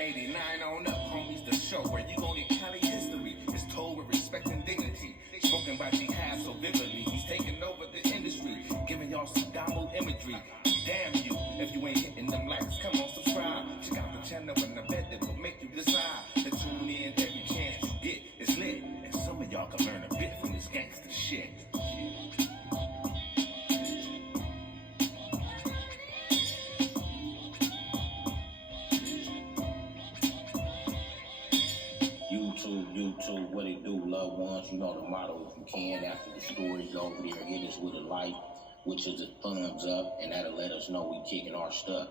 89 on up, homies, the show where you gon' get Cali history. It's told with respect and dignity. Spoken by jihad so vividly. He's taking over the industry, giving y'all some download imagery. Damn you, if you ain't hitting them likes, come on, subscribe. Check out the channel and I bet it will make you decide to tune in every chance you get. It's lit, and some of y'all can learn a bit from this gangster shit. YouTube, what it do, loved ones? You know the motto, if you can, after the story's over there, hit us with a like, which is a thumbs up, and that'll let us know we kicking our stuff.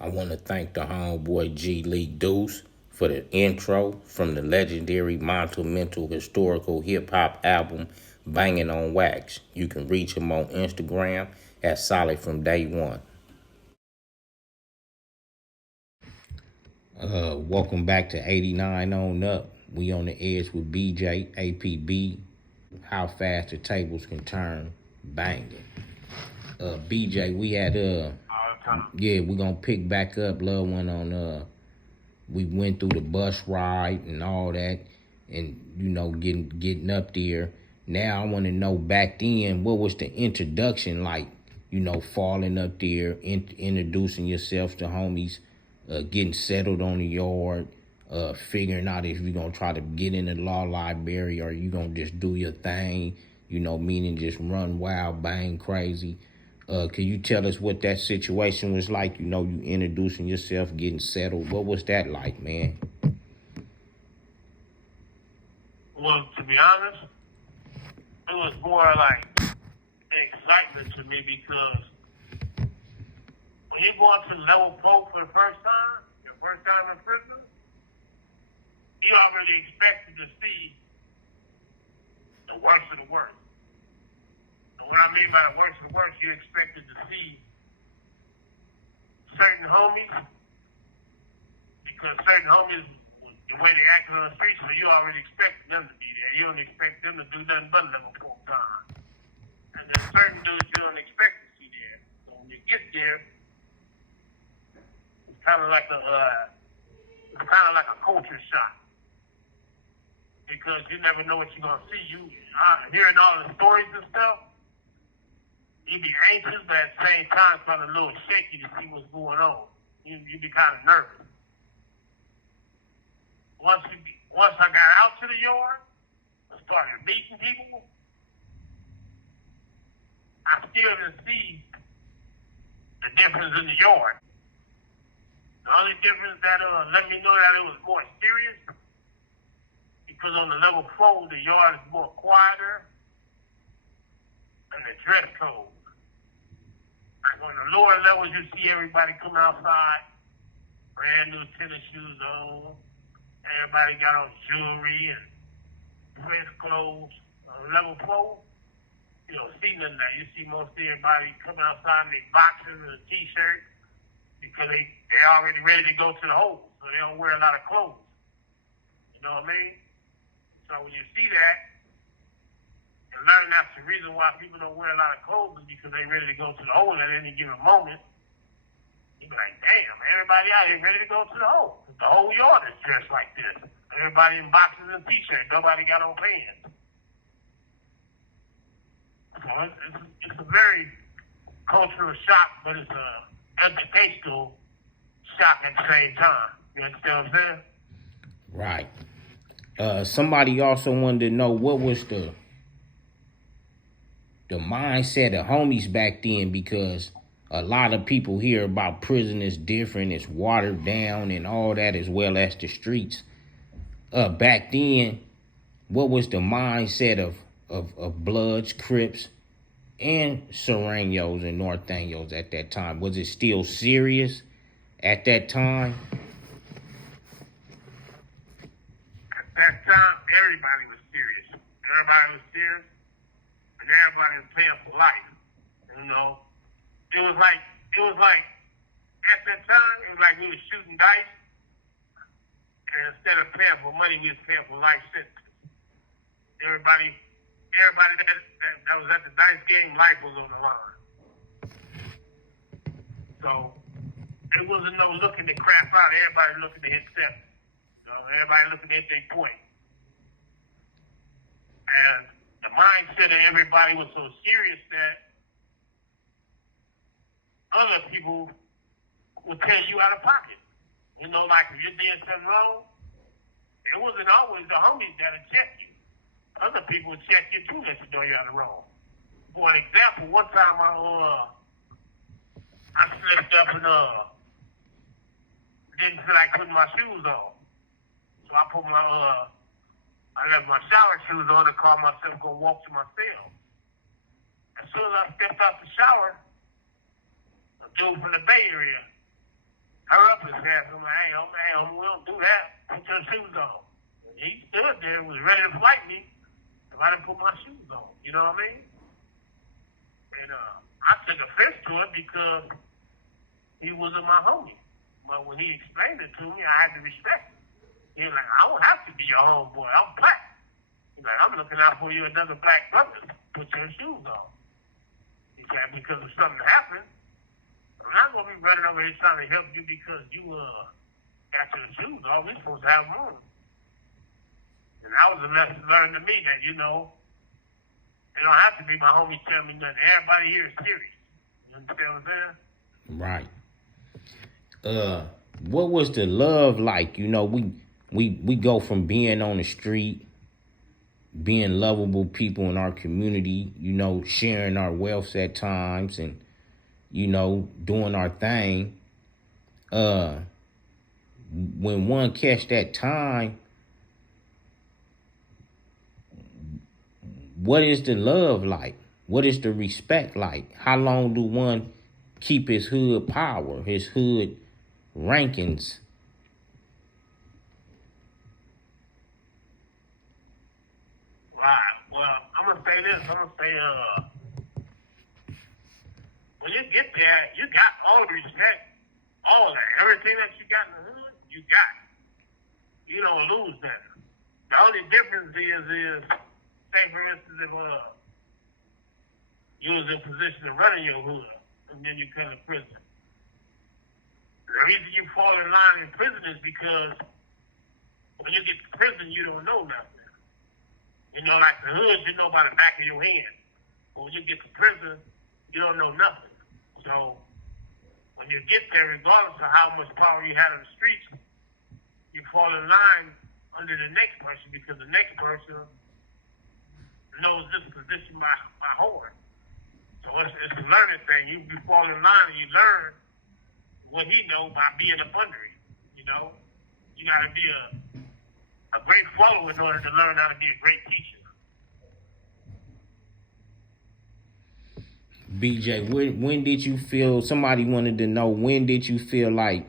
I want to thank the homeboy G. Lee Deuce for the intro from the legendary Mental historical hip-hop album, Banging on Wax. You can reach him on Instagram at Solid from Day One. Welcome back to 89 on up. We on the edge with BJ, APB, how fast the tables can turn, banging. BJ, we had we're gonna pick back up, loved one, on we went through the bus ride and all that, and you know, getting up there. Now I want to know, back then, what was the introduction like? You know, falling up there, introducing yourself to homies, getting settled on the yard, figuring out if you're going to try to get in the law library or you going to just do your thing, you know, meaning just run wild, bang crazy. Can you tell us what that situation was like? You know, you introducing yourself, getting settled. What was that like, man? Well, to be honest, it was more like excitement to me because when you go into level 4 for the first time, your first time in prison, you already expected to see the worst of the worst. And what I mean by the worst of the worst, you expected to see certain homies, because certain homies, the way they acted on the streets, so you already expected them to be there. You don't expect them to do nothing but level 4 time. And there's certain dudes you don't expect to see there. So when you get there, it's kind of like a culture shock, because you never know what you're gonna see. You hearing all the stories and stuff, you be anxious, but at the same time, kind of a little shaky to see what's going on. You be kind of nervous. Once I got out to the yard and started meeting people, I still didn't see the difference in the yard. The only difference that let me know that it was more serious, because on the level 4, the yard is more quieter, and the dress code. Like on the lower levels, you see everybody coming outside, brand new tennis shoes on. Everybody got on jewelry and fresh clothes. On level 4, you don't see none of that. You see most everybody coming outside in their boxers and a t-shirt, because they already ready to go to the hole, so they don't wear a lot of clothes. You know what I mean? So when you see that, and learn that's the reason why people don't wear a lot of clothes, is because they ready to go to the hole at any given moment. You be like, damn, everybody out here ready to go to the hole. The whole yard is dressed like this. Everybody in boxers and t-shirts. Nobody got on pants. So it's a very cultural shock, but it's a educational shock at the same time. You understand what I'm saying? Right. Somebody also wanted to know, what was the mindset of homies back then, because a lot of people hear about prison is different, it's watered down and all that, as well as the streets. Back then, what was the mindset of Bloodz, Crips, and Serenos and Norteños at that time? Was it still serious at that time? At that time, everybody was serious. Everybody was serious, and everybody was paying for life. You know, it was like at that time, it was like we were shooting dice, and instead of paying for money, we was paying for life sentences. Everybody everybody that was at the dice game, life was on the line. So it wasn't no looking to crap out. Everybody looking to hit seven. Everybody looking to hit their point. And the mindset of everybody was so serious that other people would tell you out of pocket. Like if you're doing something wrong, it wasn't always the homies that'll check you. Other people would check you too, let you know you're out of wrong. For an example, one time I slipped up and didn't feel like putting my shoes on. So I put I left my shower shoes on and called myself go walk to my cell. As soon as I stepped out the shower, a dude from the Bay Area hurry up and said, I'm like, hey, homie, we don't do that. Put your shoes on. And he stood there and was ready to fight me if I didn't put my shoes on. You know what I mean? And I took offense to it because he wasn't my homie. But when he explained it to me, I had to respect it. He was like, I don't have to be your homeboy. I'm black. He's like, I'm looking out for you, another black brother. Put your shoes on. He said, because if something happened, I'm not going to be running over here trying to help you because you got your shoes on. We're supposed to have them on. And that was a lesson learned to me that, you don't have to be my homie telling me nothing. Everybody here is serious. You understand what I'm saying? Right. What was the love like? We go from being on the street, being lovable people in our community, sharing our wealth at times and, doing our thing. When one catch that time, what is the love like? What is the respect like? How long do one keep his hood power, his hood rankings? Right. Well, I'm going to say this. I'm going to say, when you get there, you got all the respect, all that. Everything that you got in the hood, you got. You don't lose that. The only difference is say, for instance, if you was in position to run in your hood, and then you come to prison. The reason you fall in line in prison is because when you get to prison, you don't know nothing. Like the hood, you know by the back of your hand. But when you get to prison, you don't know nothing. So when you get there, regardless of how much power you have in the streets, you fall in line under the next person because the next person knows this position by heart. So it's a learning thing. You fall in line and you learn what he knows by being up under him. You got to be a great follower in order to learn how to be a great teacher. BJ, when did you feel, somebody wanted to know, when did you feel like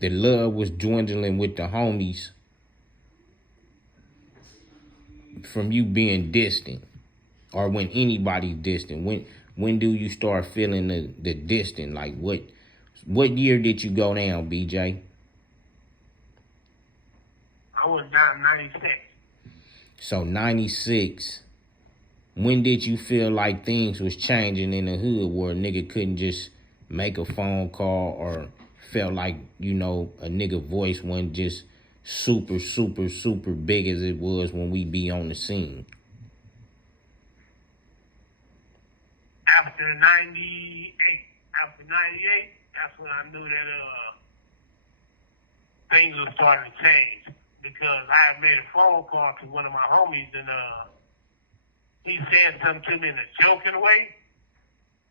the love was dwindling with the homies from you being distant, or when anybody's distant? When do you start feeling the distant? Like what year did you go down, BJ? I was down in 96. So 96. When did you feel like things was changing in the hood where a nigga couldn't just make a phone call, or felt like, a nigga voice wasn't just super, super, super big as it was when we be on the scene? After 98, that's when I knew that things were starting to change. Because I had made a phone call to one of my homies, and he said something to me in a joking way,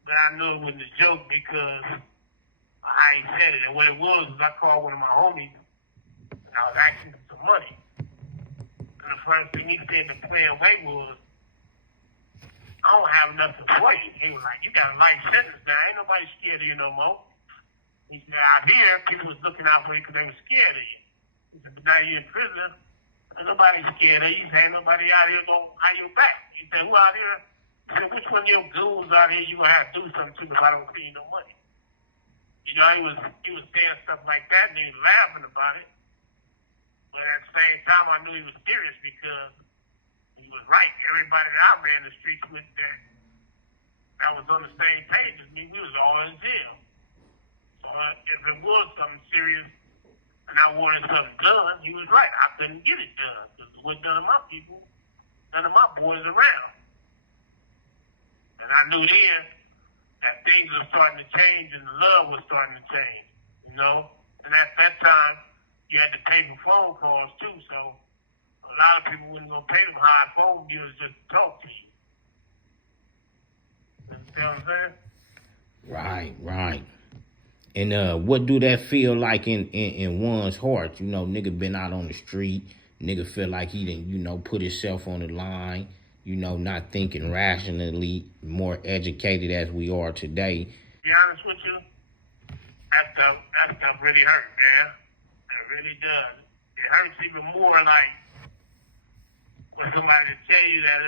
but I knew it wasn't a joke because how he said it. And what it was I called one of my homies, and I was asking for some money. And the first thing he said in the plain way was, I don't have nothing for you. He was like, you got a life sentence now. Ain't nobody scared of you no more. He said, out here, people was looking out for you because they were scared of you. He said, but now you're in prison, and nobody's scared of you. He said, ain't nobody out here going to have your back. He said, who out here? He said, which one of your goons out here you going to have to do something to if I don't pay you no money? He was saying stuff like that, and he was laughing about it. But at the same time, I knew he was serious because He was right. Everybody that I ran the streets with that was on the same page as me, we was all in jail. So if it was something serious and I wanted something done, he was right. I couldn't get it done because there wasn't none of my people, none of my boys around. And I knew then that things were starting to change and the love was starting to change, you know? And at that time, you had to pay for phone calls too, so a lot of people wasn't going to pay them high phone bills just to talk to you. You know what I'm saying? Right. And what do that feel like in one's heart? You know, nigga been out on the street. Nigga feel like he didn't, you know, put himself on the line. You know, not thinking rationally, more educated as we are today. To be honest with you, that stuff really hurt, man. It really does. It hurts even more like when somebody tell you that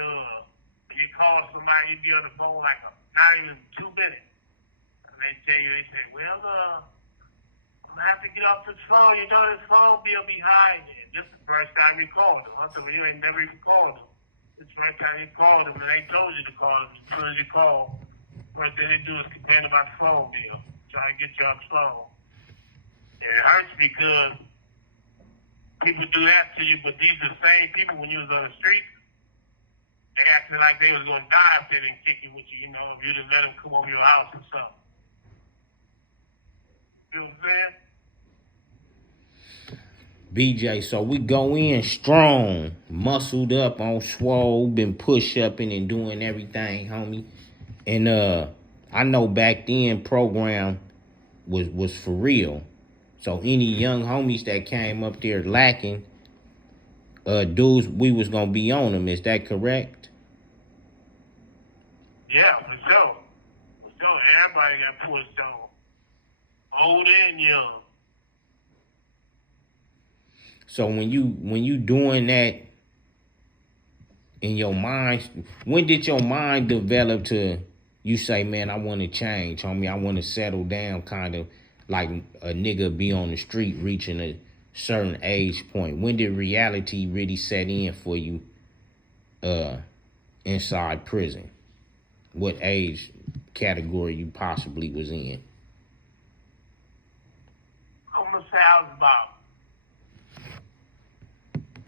when you call somebody, you be on the phone like not even 2 minutes. And they tell you, they say, well, I'm gonna have to get off this phone. You know this phone bill be high. And this is the first time you called them. I said, well, you ain't never even called them. This is the first time you called them, and they told you to call them. As soon as you call, first thing they do is complain about the phone bill, try to get you off the phone. And it hurts because people do that to you, but these are the same people when you was on the street. They acted like they was gonna die if they didn't kick you with you, you know, if you didn't let them come over your house or something. You know what I'm saying? BJ, so we go in strong, muscled up on swole, been push-upping and doing everything, homie. And I know back then program was for real. So any young homies that came up there lacking, dudes, we was gonna be on them. Is that correct? Yeah, for sure. For sure. Everybody got pushed on. Old and young. So when you doing that in your mind, when did your mind develop to you say, man, I want to change, homie, I want to settle down, kind of like a nigga be on the street reaching a certain age point? When did reality really set in for you inside prison? What age category you possibly was in? I'm gonna say I was about,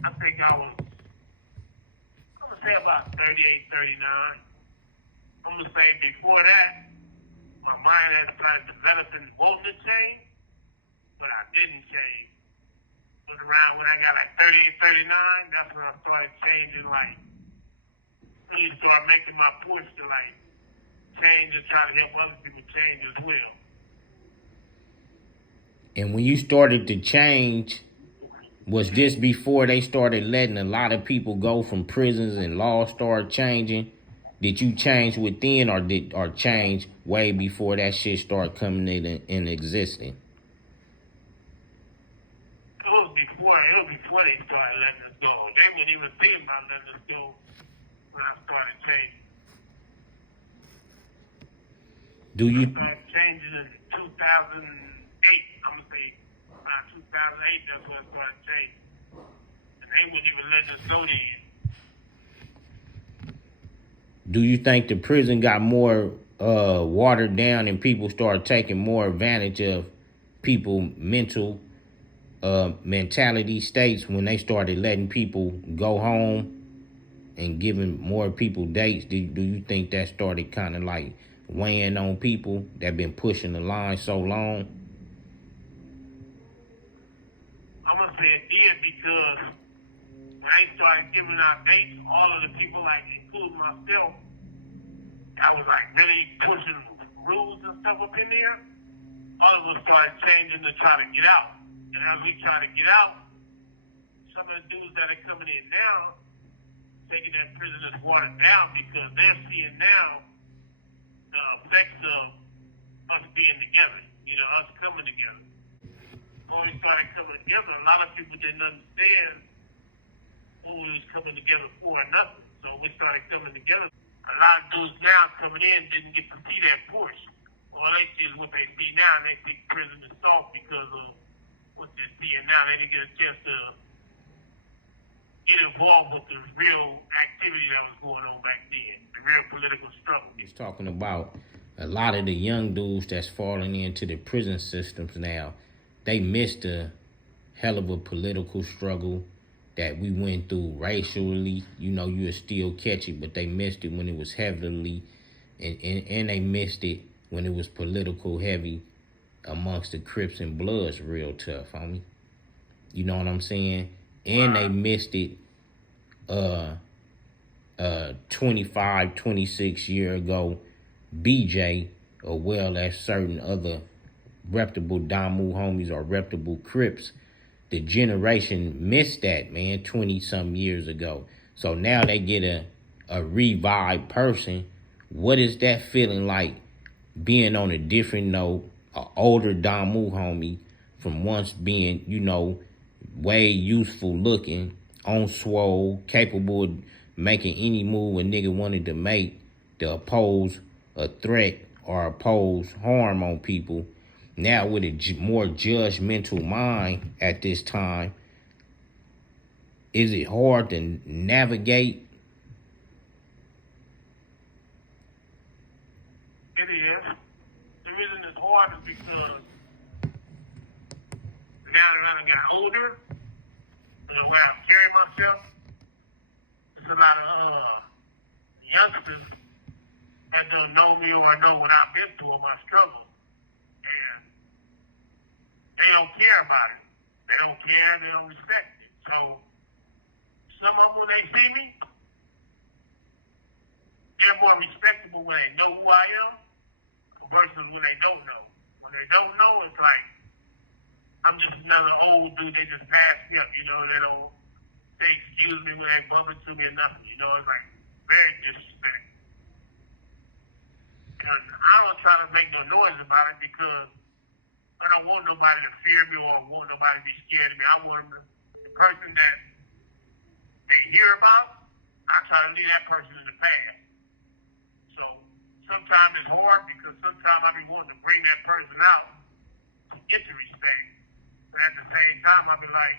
I'm gonna say about 38, 39. I'm gonna say before that, my mind had started developing wanting to change, but I didn't change. But around when I got like 38, 39, that's when I started changing, like, really start making my push to like change and try to help other people change as well. And when you started to change, was this before they started letting a lot of people go from prisons and laws started changing? Did you change within or change way before that shit started coming in existence? It was before they started letting us go. They wouldn't even think about letting us go when I started changing. I started changing in 2008. I'm gonna say around 2008. That's when I started changing, and they wouldn't even let us go then. Do you think the prison got more watered down and people started taking more advantage of people mental mentality states when they started letting people go home and giving more people dates? Do you think that started kind of like weighing on people that been pushing the line so long? I'm gonna say it did because when they started giving out dates, all of the people, like including myself, I was like really pushing rules and stuff up in there. All of us started changing to try to get out. And as we try to get out, some of the dudes that are coming in now, taking that prisoners watered down because they're seeing now the effects of us being together, you know, us coming together. When we started coming together, a lot of people didn't understand who we was coming together for or nothing. So we started coming together. A lot of dudes now coming in didn't get to see that push. All they see is what they see now, and they think prison is soft because of what they're seeing now. They didn't get a chance to get involved with the real activity that was going on back then, the real political struggle. He's talking about a lot of the young dudes that's falling into the prison systems now. They missed a hell of a political struggle that we went through racially. You know, you would still catch it, but they missed it when it was heavily, and they missed it when it was political heavy amongst the Crips and Bloods real tough, homie. You know what I'm saying? And they missed it 25, 26 year ago, BJ, or well as certain other reputable Damu homies or reputable Crips. The generation missed that, man, 20-something years ago. So now they get a revived person. What is that feeling like, being on a different note, an older Damu homie from once being, you know, way youthful looking, on swole, capable of making any move a nigga wanted to make to oppose a threat or oppose harm on people. Now with a more judgmental mind at this time, is it hard to navigate? It is. The reason it's hard is because now that I got older, and the way I carry myself, there's a lot of youngsters that don't know me or know what I've been through in my struggle. And they don't care about it. They don't care, they don't respect it. So some of them, when they see me, they're more respectable when they know who I am versus when they don't know. When they don't know, it's like, I'm just another old dude. They just pass me up, you know. They don't say excuse me when they bump into me or nothing, you know. It's like very disrespectful. And I don't try to make no noise about it because I don't want nobody to fear me or want nobody to be scared of me. I want them the person that they hear about, I try to leave that person in the past. So sometimes it's hard because sometimes I be wanting to bring that person out to get the respect. But at the same time, I be like,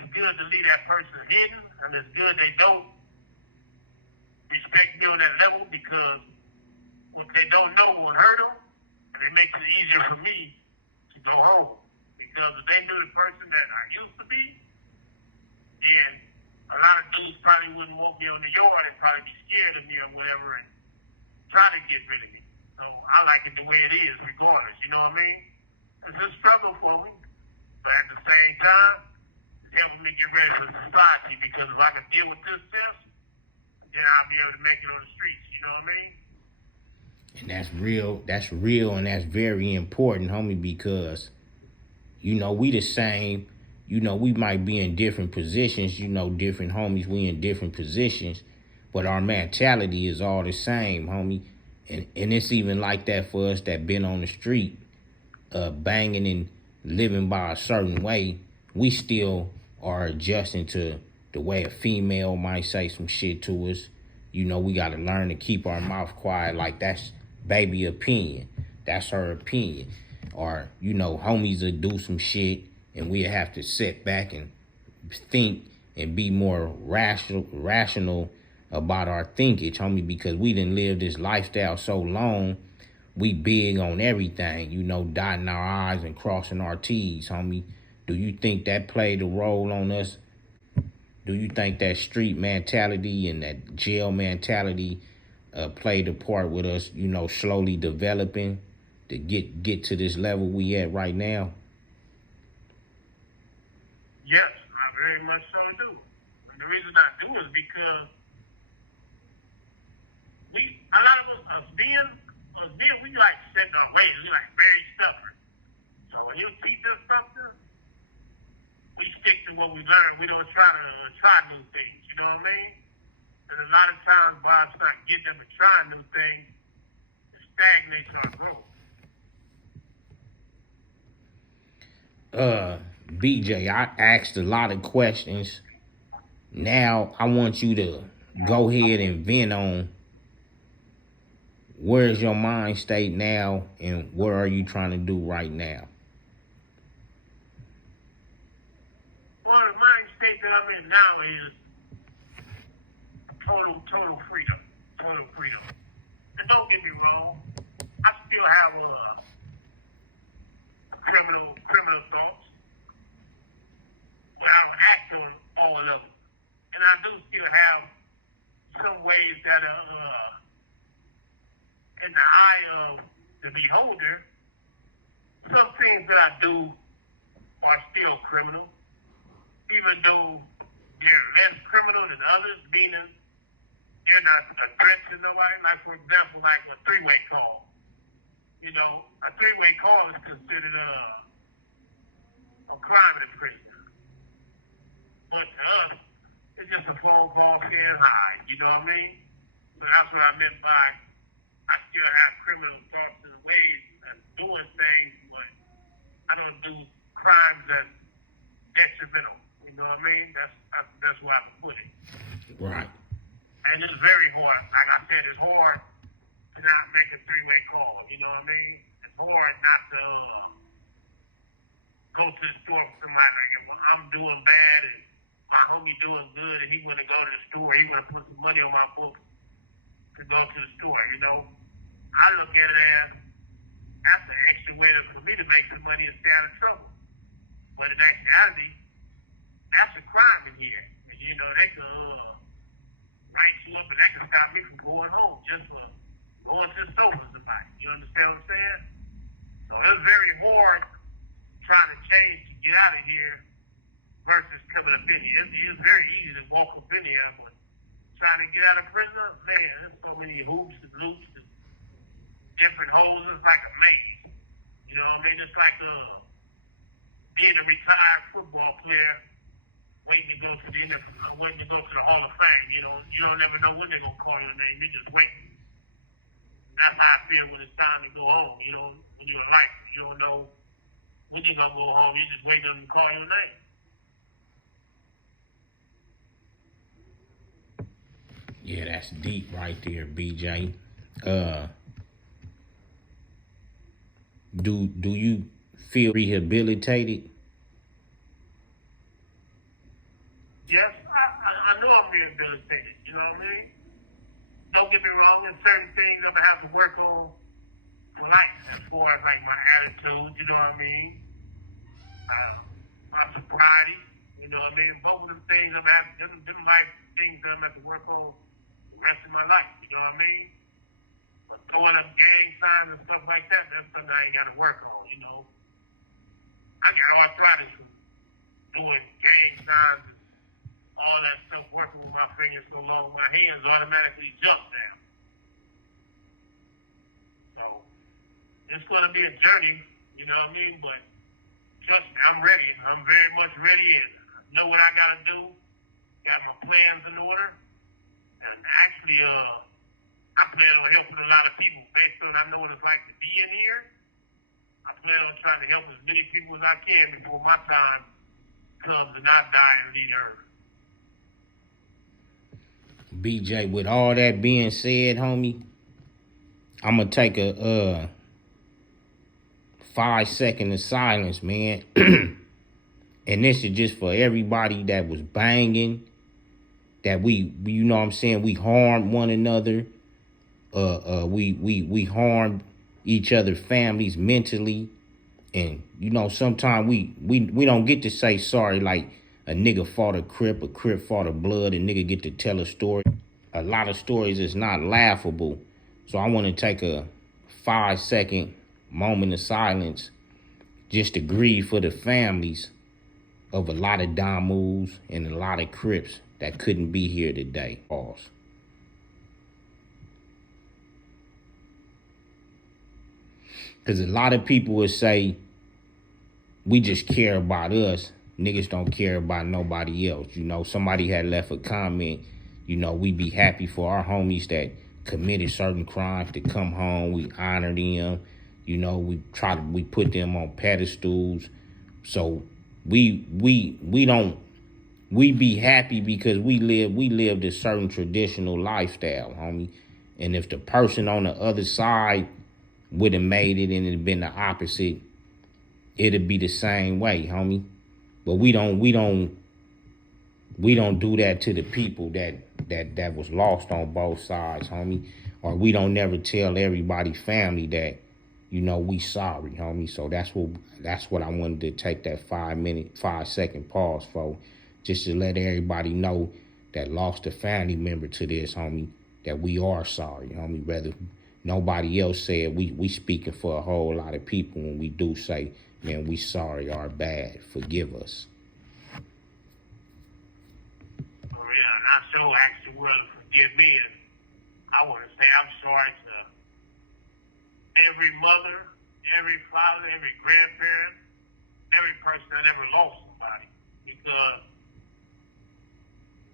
it's good to leave that person hidden, and it's good they don't respect me on that level because what they don't know will hurt them, and it makes it easier for me to go home. Because if they knew the person that I used to be, then a lot of dudes probably wouldn't want me on the yard and probably be scared of me or whatever and try to get rid of me. So I like it the way it is, regardless. You know what I mean? It's a struggle for me. But at the same time, it's helping me get ready for society because if I can deal with this, then I'll be able to make it on the streets. You know what I mean? And that's real, and that's very important, homie, because, you know, we the same. You know, we might be in different positions, you know, different homies, we in different positions, but our mentality is all the same, homie. And it's even like that for us that been on the street, banging and living by a certain way. We still are adjusting to the way a female might say some shit to us. You know, we got to learn to keep our mouth quiet, like that's baby opinion. That's her opinion. Or, you know, homies will do some shit and we have to sit back and think and be more rational about our thinkage, homie, because we done lived this lifestyle so long. We big on everything, you know, dotting our I's and crossing our T's, homie. Do you think that played a role on us? Do you think that street mentality and that jail mentality played a part with us, you know, slowly developing to get to this level we at right now? Yes, I very much so do. And the reason I do is because a lot of us being, we like set in our ways. We like very stubborn. So when you teach us something, we stick to what we learn. We don't try new things. You know what I mean? And a lot of times, by us not getting them to try new things, it stagnates our growth. BJ, I asked a lot of questions. Now I want you to go ahead and vent on where's your mind state now and what are you trying to do right now? Well, the mind state feel me? Now is total freedom. Total freedom. And don't get me wrong, I still have criminal thoughts. But I don't act on all of them. And I do still have some ways that are in the eye of the beholder. Some things that I do are still criminal, even though they're less criminal than others, meaning they're not a threat to nobody. Like, for example, like a three-way call. You know, a three-way call is considered a crime in prison. But to us, it's just a phone call saying hi. You know what I mean? So that's what I meant by I still have criminal thoughts and ways of doing things, but I don't do crimes that's detrimental. You know what I mean? That's where I put it. Right. And it's very hard. Like I said, it's hard to not make a three-way call. You know what I mean? It's hard not to go to the store for somebody like, well, I'm doing bad and my homie doing good and he want to go to the store. He want to put some money on my book to go to the store, you know? I look at it as that's an extra way for me to make some money and stay out of trouble. But in actuality, that's a crime in here. And, you know, they can write you up and that can stop me from going home just for going to the store with somebody. You understand what I'm saying? So it's very hard trying to change to get out of here versus coming up in here. It's very easy to walk up in here, but trying to get out of prison, man, there's so many hoops and loops and different holes. It's like a maze. You know what I mean? It's like being a retired football player waiting to go to the Hall of Fame. You don't never know when they're gonna call your name. You're just waiting. That's how I feel when it's time to go home. You know, when you're a life, you don't know when you're gonna go home. You're just waiting to call your name. Yeah, that's deep right there, BJ. Do you feel rehabilitated? Yes, I know I'm rehabilitated. You know what I mean? Don't get me wrong. There's certain things I'm gonna have to work on in life, as far as like my attitude. You know what I mean? My sobriety. You know what I mean? Both of them things I'm having, them life things that I'm have to work on the rest of my life. You know what I mean? But throwing up gang signs and stuff like that, that's something I ain't got to work on. You know, I got arthritis from doing gang signs and all that stuff, working with my fingers so long, my hands automatically jump down. So it's going to be a journey. You know what I mean? But trust me, I'm ready. I'm very much ready and know what I got to do. Got my plans in order. And actually, I plan on helping a lot of people based on I know what it's like to be in here. I plan on trying to help as many people as I can before my time comes and I die and leave Earth. BJ, with all that being said, homie, I'm going to take a 5 seconds of silence, man. And this is just for everybody that was banging, that we you know what I'm saying, we harmed one another. We harmed each other's families mentally. And, you know, sometimes we don't get to say sorry like a nigga fought a Crip fought a Blood, and nigga get to tell a story. A lot of stories is not laughable. So I want to take a 5 second moment of silence just to grieve for the families of a lot of Damus and a lot of Crips that couldn't be here today. Pause. Because a lot of people would say, we just care about us. Niggas don't care about nobody else. You know, somebody had left a comment, you know, we be happy for our homies that committed certain crimes to come home. We honor them. You know, we put them on pedestals. So we be happy because we lived a certain traditional lifestyle, homie. And if the person on the other side would have made it and it'd been the opposite, it'd be the same way, homie. But we don't We don't do that to the people that was lost on both sides, homie. Or we don't never tell everybody family that, we sorry, homie. So that's what I wanted to take that 5-second pause for, just to let everybody know that lost a family member to this, homie, that we are sorry, homie. Whether nobody else said, we speaking for a whole lot of people when we do say, man, we sorry, our bad, forgive us. Oh yeah, and I so ask the world to forgive me, and I want to say I'm sorry to every mother, every father, every grandparent, every person that ever lost somebody, because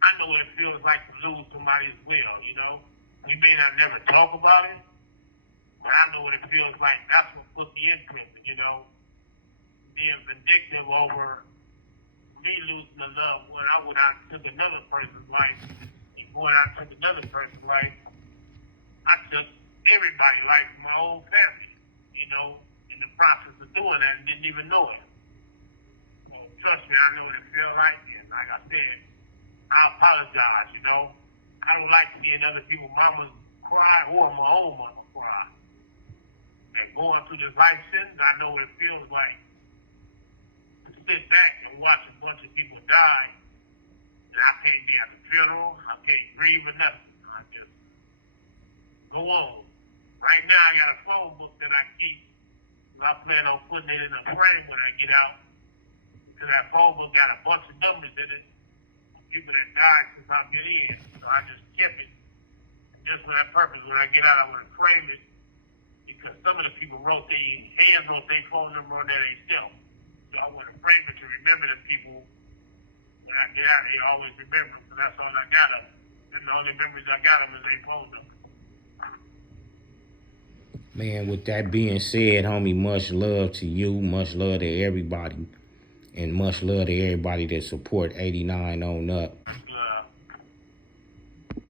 I know what it feels like to lose somebody as well, We may not never talk about it, but I know what it feels like. That's what put me in prison, Being vindictive over me losing a loved one. I went out and took another person's life. Before I took another person's life, I took everybody's life in my own family, in the process of doing that and didn't even know it. So trust me, I know what it feels like. And like I said, I apologize, I don't like seeing other people's mamas cry or my own mama cry. And going through this life sentence, I know what it feels like to sit back and watch a bunch of people die, and I can't be at the funeral, I can't grieve or nothing. I just go on. Right now, I got a phone book that I keep, and I plan on putting it in a frame when I get out, because that phone book got a bunch of numbers in it of people that died since I've been in. So I just kept it just for that purpose. When I get out, I want to frame it, because some of the people wrote their phone number on there themselves. So I want to frame it to remember the people. When I get out, they always remember them, because that's all I got of them. And the only memories I got of them is their phone number. Man, with that being said, homie, much love to you, much love to everybody, and much love to everybody that support 89 on up.